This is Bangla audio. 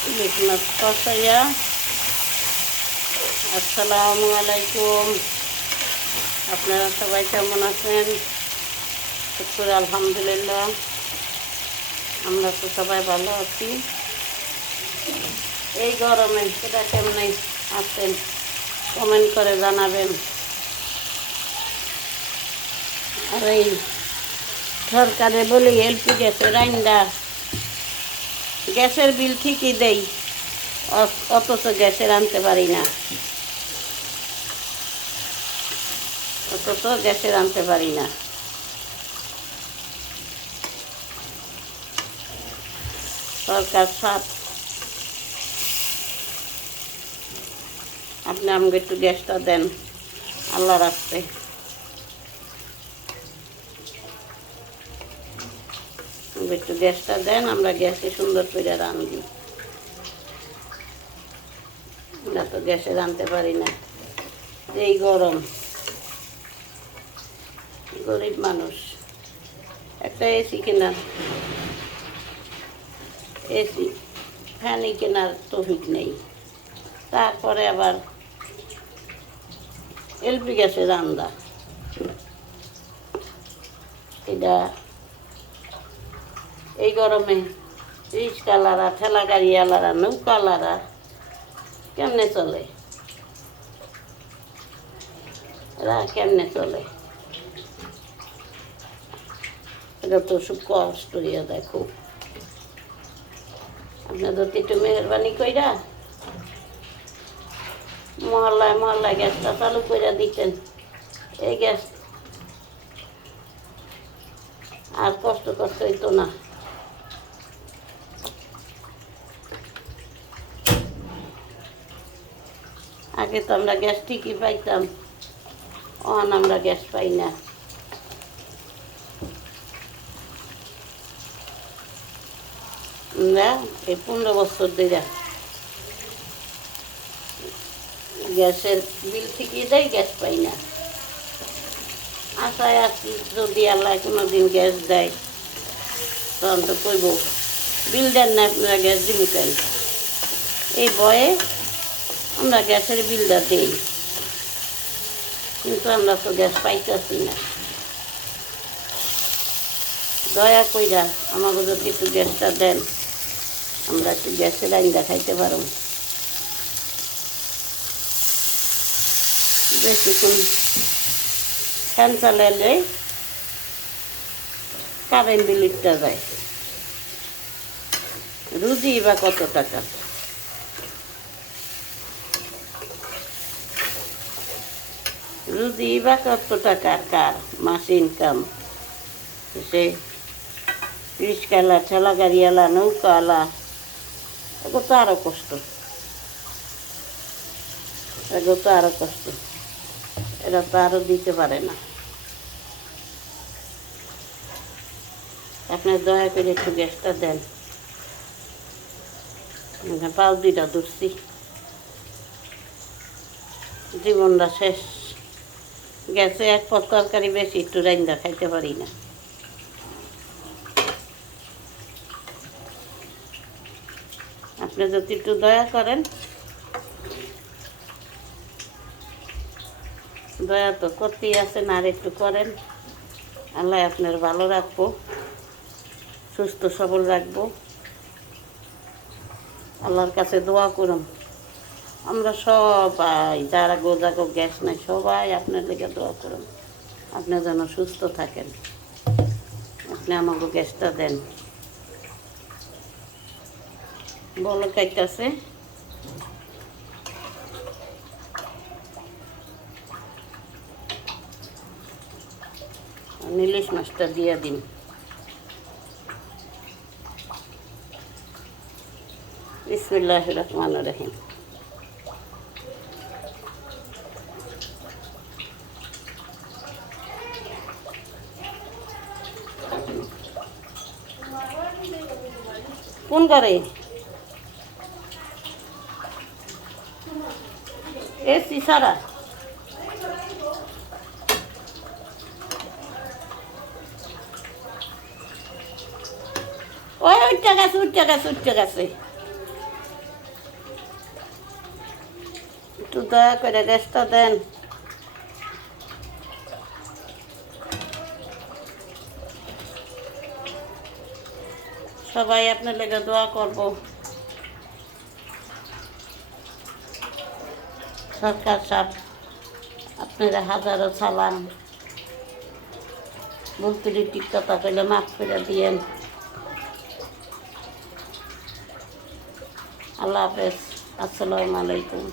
ইলিশ মাছ আপনারা সবাই কেমন আছেন শুক্র আলহামদুলিল্লাহ আমরা তো সবাই ভালো আছি এই গরমে সেটা কেমনে আছেন কমেন্ট করে জানাবেন আর এই সরকারে বলি এলপি গ্যাসের রাইন্দা গ্যাসের বিল ঠিকই দেই অথচ গ্যাসের আনতে পারি না। অথচ গ্যাসের আনতে পারি না। সরকার সাপ আপনি আমাকে একটু গ্যাসটা দেন আল্লাহ রাখতে একটু গ্যাসটা দেন, আমরা গ্যাসে সুন্দর করে রাঁধি। আমরা তো গ্যাসে রাঁধতে পারি না। এই গরম। গরিব মানুষ। একটা এসি কেনার, এসি, ফ্যানই কেনার তফিক নেই। তারপরে আবার এলপি গ্যাসে রান্দা এটা এই গরমে রিক্সাওয়ালারা ঠেলা গাড়িওয়ালারা নৌকাওয়ালারা কেমনে চলে? এরা কেমনে চলে? এটা তো খুব কষ্ট হইয়া দেখো। আপনাদের তো একটু মেহরবানি কইরা মহল্লায় মহল্লায় গ্যাসটা চালু করে দিতেন। এই গ্যাস আর কষ্ট কষ্ট হইতো না। আগে তো আমরা গ্যাস ঠিকই পাইতাম। অন আমরা গ্যাস পাই না। আমরা এই পনেরো বছর ধরে গ্যাসের বিল ঠিকই দেয় গ্যাস পাই না। আশায় আছি যদি আল্লাহ কোনো দিন গ্যাস দেয়, তখন তো কইব, বিল দেন না, আপনারা গ্যাস দিন কেন? এই বয়ে আমরা গ্যাসের বিলটা দিই, কিন্তু আমরা তো গ্যাস পাইতেছি না। দয়া কইরা আমাকে যদি একটু গ্যাসটা দেন, আমরা একটু গ্যাসের আইন দেখাইতে পারো। বেশিক্ষণ ফ্যান চালালে কারেন্ট বিলিটটা যায়। রুজি বা কত টাকা? রুজি বা কত টাকা কার? মাস ইনকাম সে রিক্সাওয়ালা ঠেলা গাড়িওয়ালা নৌকাওয়ালা এগুলো তো আরও কষ্ট। এগুলো তো আরও কষ্ট। এরা তো আরও দিতে পারে না। আপনি দয়া করে একটু গ্যাসটা দেন। পাও দুইটা ধরছি। জীবনটা শেষ। গ্যাসে এক পর তরকারি বেশি, একটু রাইন্দা খাইতে পারি না। আপনি যদি একটু দয়া করেন। দয়া তো করতেই আছেন, আর একটু করেন। আল্লাহ আপনার ভালো রাখব, সুস্থ সবল রাখব। আল্লাহর কাছে দোয়া করুন। আমরা সবাই, যারা গোজাগো গ্যাস নাই, সবাই আপনার দিকে দোয়া করুন। আপনি যেন সুস্থ থাকেন। আপনি আমাকে গ্যাসটা দেন। বলো কাইতাছে। ইলিশ মাছটা দিয়ে দিন। বিসমিল্লাহ রহমান রহিম। কোন ঘরে এ সিসারা। ওই উঠতে গেছে উঠতে গেছে উঠতে গেছে। একটু দয়া করে গ্যাসটা দেন। সবাই আপনার লেগে দোয়া করব। সরকার সাহেব, আপনারা হাজারো সালাম। বলতে ঠিক কথা কইলে মাফ করে দিয়েন। আল্লাহ হাফেজ। আসসালামু আলাইকুম।